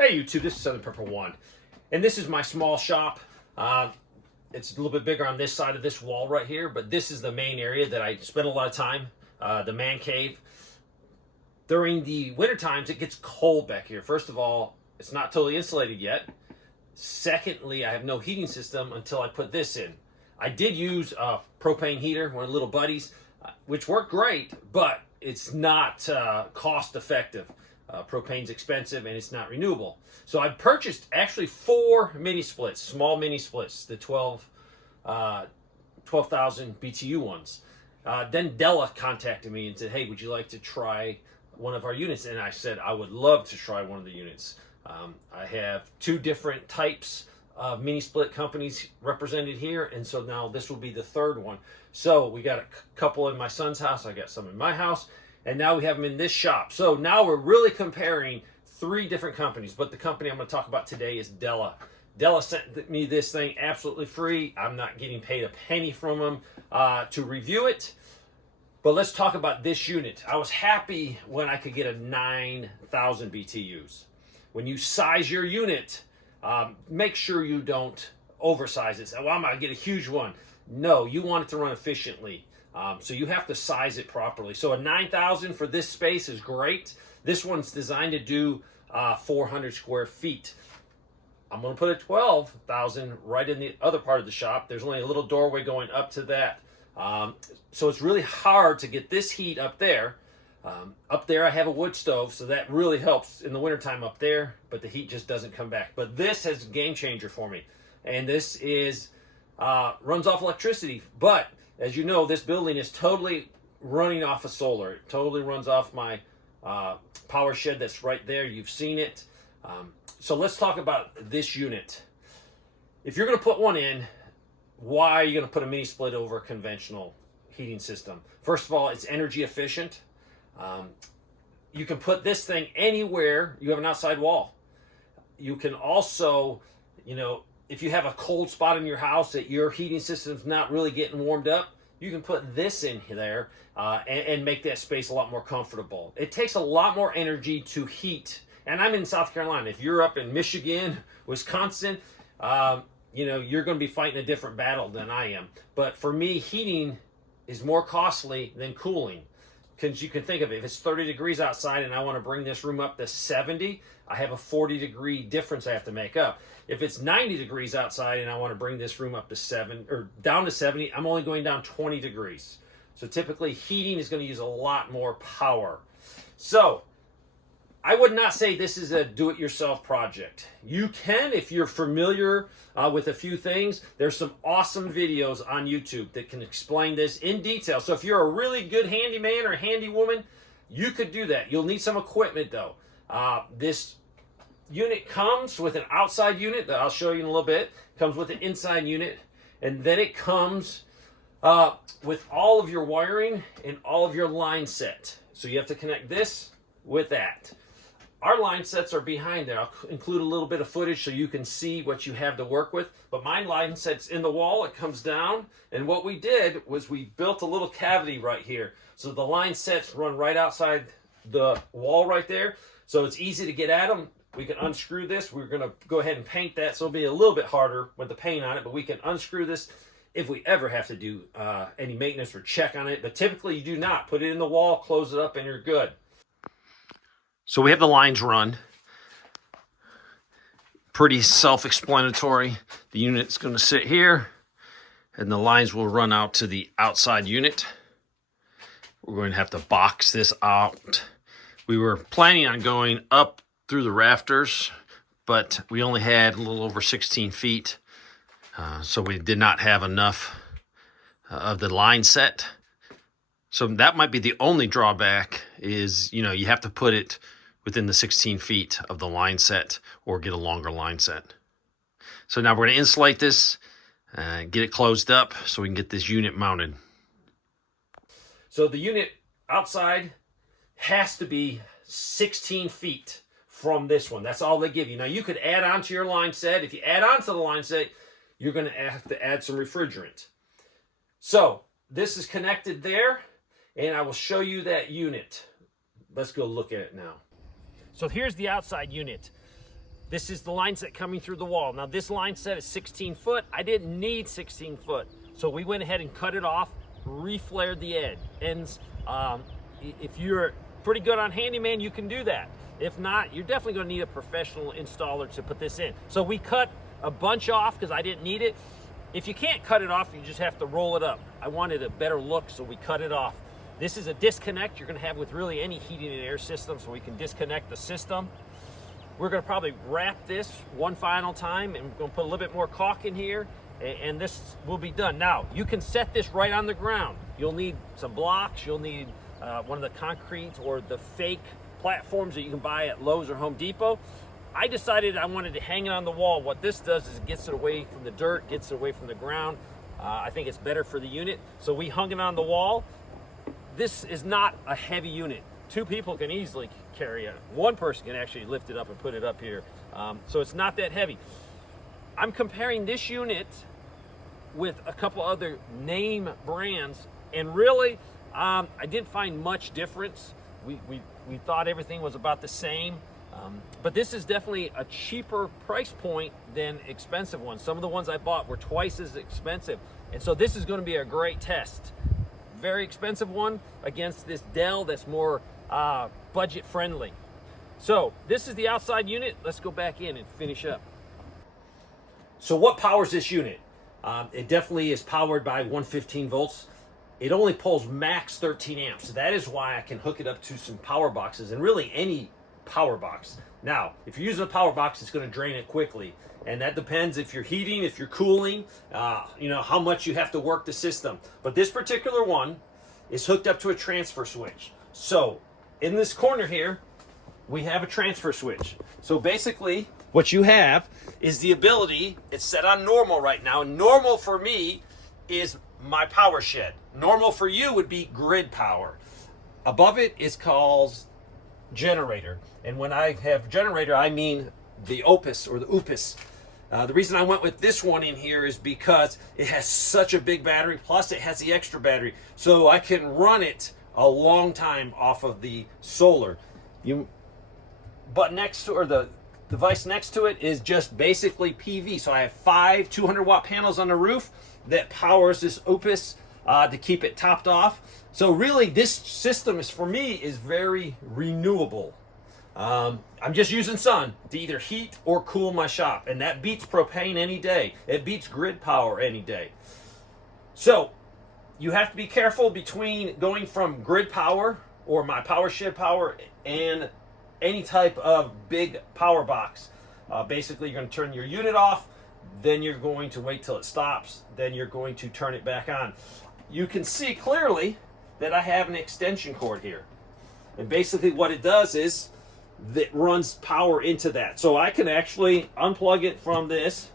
Hey YouTube, this is Southern Pepper One, and this is my small shop. It's a little bit bigger on this side of this wall right here, but this is the main area that I spend a lot of time, the man cave. During the winter times, it gets cold back here. First of all, it's not totally insulated yet. Secondly, I have no heating system until I put this in. I did use a propane heater, one of the little buddies, which worked great, but it's not cost effective. Propane's expensive and it's not renewable. So I purchased actually 4 mini splits, small mini splits, the 12,000 BTU ones. Then Della contacted me and said, hey, would you like to try one of our units? And I said, I would love to try one of the units. I have 2 different types of mini split companies represented here, and so now this will be the 3rd one. So we got a couple in my son's house, I got some in my house, and now we have them in this shop. So now we're really comparing 3 different companies, but the company I'm going to talk about today is Della. Della sent me this thing absolutely free. I'm not getting paid a penny from them to review it. But let's talk about this unit. I was happy when I could get a 9,000 BTUs. When you size your unit, make sure you don't oversize it. Say, well, I'm going to get a huge one. No, you want it to run efficiently. So you have to size it properly. So a 9,000 for this space is great. This one's designed to do 400 square feet. I'm going to put a 12,000 right in the other part of the shop. There's only a little doorway going up to that. So it's really hard to get this heat up there. Up there I have a wood stove, so that really helps in the wintertime up there, but the heat just doesn't come back. But this is a game changer for me. And this is runs off electricity, but as you know, this building is totally running off of solar. It totally runs off my power shed that's right there. You've seen it. So let's talk about this unit. If you're going to put one in, why are you going to put a mini split over a conventional heating system? First of all, it's energy efficient. You can put this thing anywhere you have an outside wall. You can also, if you have a cold spot in your house that your heating system's not really getting warmed up, you can put this in there and make that space a lot more comfortable. It takes a lot more energy to heat. And I'm in South Carolina. If you're up in Michigan, Wisconsin, you're going to be fighting a different battle than I am. But for me, heating is more costly than cooling. Because you can think of it, if it's 30 degrees outside and I want to bring this room up to 70, I have a 40-degree difference I have to make up. If it's 90 degrees outside and I want to bring this room up to down to 70, I'm only going down 20 degrees. So typically heating is going to use a lot more power. So I would not say this is a do-it-yourself project. You can, if you're familiar with a few things. There's some awesome videos on YouTube that can explain this in detail. So if you're a really good handyman or handy woman, you could do that. You'll need some equipment though. This unit comes with an outside unit that I'll show you in a little bit. It comes with an inside unit, and then it comes with all of your wiring and all of your line set. So you have to connect this with that. Our line sets are behind there. I'll include a little bit of footage so you can see what you have to work with. But my line set's in the wall. It comes down. And what we did was we built a little cavity right here. So the line sets run right outside the wall right there. So it's easy to get at them. We can unscrew this. We're going to go ahead and paint that. So it'll be a little bit harder with the paint on it. But we can unscrew this if we ever have to do any maintenance or check on it. But typically you do not. Put it in the wall, close it up, and you're good. So we have the lines run. Pretty self-explanatory. The unit's going to sit here, and the lines will run out to the outside unit. We're going to have to box this out. We were planning on going up through the rafters, but we only had a little over 16 feet, so we did not have enough of the line set. So that might be the only drawback is, you have to put it within the 16 feet of the line set or get a longer line set. So now we're going to insulate this, get it closed up so we can get this unit mounted. So the unit outside has to be 16 feet from this one. That's all they give you. Now you could add on to your line set. If you add on to the line set, you're going to have to add some refrigerant. So this is connected there, and I will show you that unit. Let's go look at it now. So here's the outside unit. This is the line set coming through the wall. Now this line set is 16 foot. I didn't need 16 foot. So we went ahead and cut it off, reflared the ends. If you're pretty good on handyman, you can do that. If not, you're definitely gonna need a professional installer to put this in. So we cut a bunch off because I didn't need it. If you can't cut it off, you just have to roll it up. I wanted a better look, so we cut it off. This is a disconnect you're gonna have with really any heating and air system, so we can disconnect the system. We're gonna probably wrap this one final time, and we're gonna put a little bit more caulk in here, and this will be done. Now, you can set this right on the ground. You'll need some blocks, you'll need one of the concrete or the fake platforms that you can buy at Lowe's or Home Depot. I decided I wanted to hang it on the wall. What this does is it gets it away from the dirt, gets it away from the ground. I think it's better for the unit. So we hung it on the wall. This is not a heavy unit. 2 people can easily carry it. 1 person can actually lift it up and put it up here. So it's not that heavy. I'm comparing this unit with a couple other name brands, and really, I didn't find much difference. We thought everything was about the same, but this is definitely a cheaper price point than expensive ones. Some of the ones I bought were twice as expensive, and so this is going to be a great test. Very expensive one against this Dell that's more budget friendly. So this is the outside unit. Let's go back in and finish up. So what powers this unit? It definitely is powered by 115 volts. It only pulls max 13 amps. So that is why I can hook it up to some power boxes, and really any power box. Now, if you're using a power box, it's going to drain it quickly. And that depends if you're heating, if you're cooling, how much you have to work the system. But this particular one is hooked up to a transfer switch. So in this corner here, we have a transfer switch. So basically what you have is the ability, it's set on normal right now. Normal for me is my power shed. Normal for you would be grid power. Above it is called generator. And when I have generator, I mean the Opus or the UPUS. The reason I went with this one in here is because it has such a big battery, plus it has the extra battery. So I can run it a long time off of the solar. But next to, or the device next to it is just basically PV. So I have 5 200-watt panels on the roof that powers this UPUS to keep it topped off. So really this system is, for me, is very renewable. I'm just using sun to either heat or cool my shop, and that beats propane any day. It beats grid power any day. So you have to be careful between going from grid power or my power shed power and any type of big power box. Basically, you're going to turn your unit off, then you're going to wait till it stops, then you're going to turn it back on. You can see clearly that I have an extension cord here. And basically what it does is that runs power into that. So I can actually unplug it from this,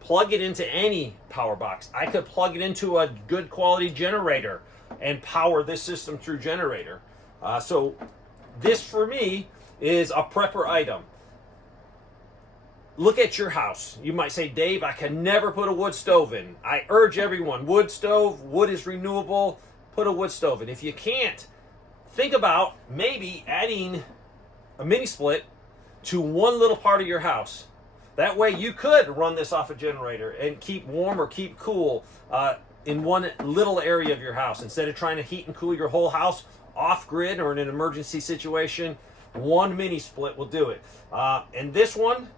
plug it into any power box. I could plug it into a good quality generator and power this system through generator. So this for me is a prepper item. Look at your house. You might say, Dave, I can never put a wood stove in. I urge everyone, wood stove, wood is renewable, put a wood stove in. If you can't, think about maybe adding a mini split to one little part of your house. That way you could run this off a generator and keep warm or keep cool in one little area of your house. Instead of trying to heat and cool your whole house off grid or in an emergency situation, one mini split will do it. And this one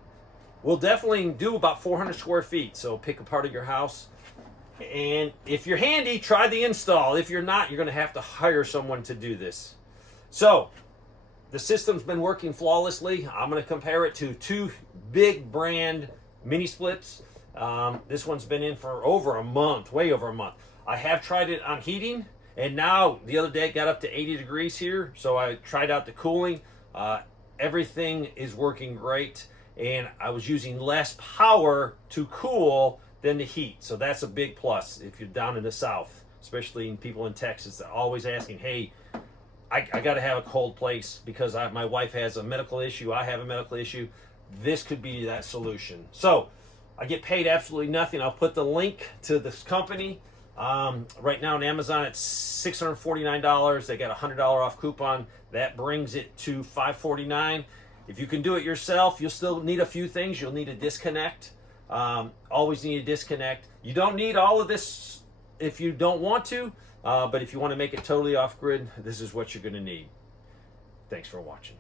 will definitely do about 400 square feet. So pick a part of your house. And if you're handy, try the install. If you're not, you're going to have to hire someone to do this. So the system's been working flawlessly. I'm going to compare it to 2 big brand mini splits. This one's been in for over a month, way over a month. I have tried it on heating, and now the other day it got up to 80 degrees here, so I tried out the cooling. Everything is working great, and I was using less power to cool than to heat, so that's a big plus if you're down in the south, especially in people in Texas that are always asking, hey, I got to have a cold place because my wife has a medical issue, I have a medical issue. This could be that solution. So I get paid absolutely nothing. I'll put the link to this company. Right now on Amazon it's $649. They got a $100 off coupon. That brings it to $549. If you can do it yourself, you'll still need a few things. You'll need a disconnect. Always need a disconnect. You don't need all of this if you don't want to, but if you want to make it totally off-grid, this is what you're going to need. Thanks for watching.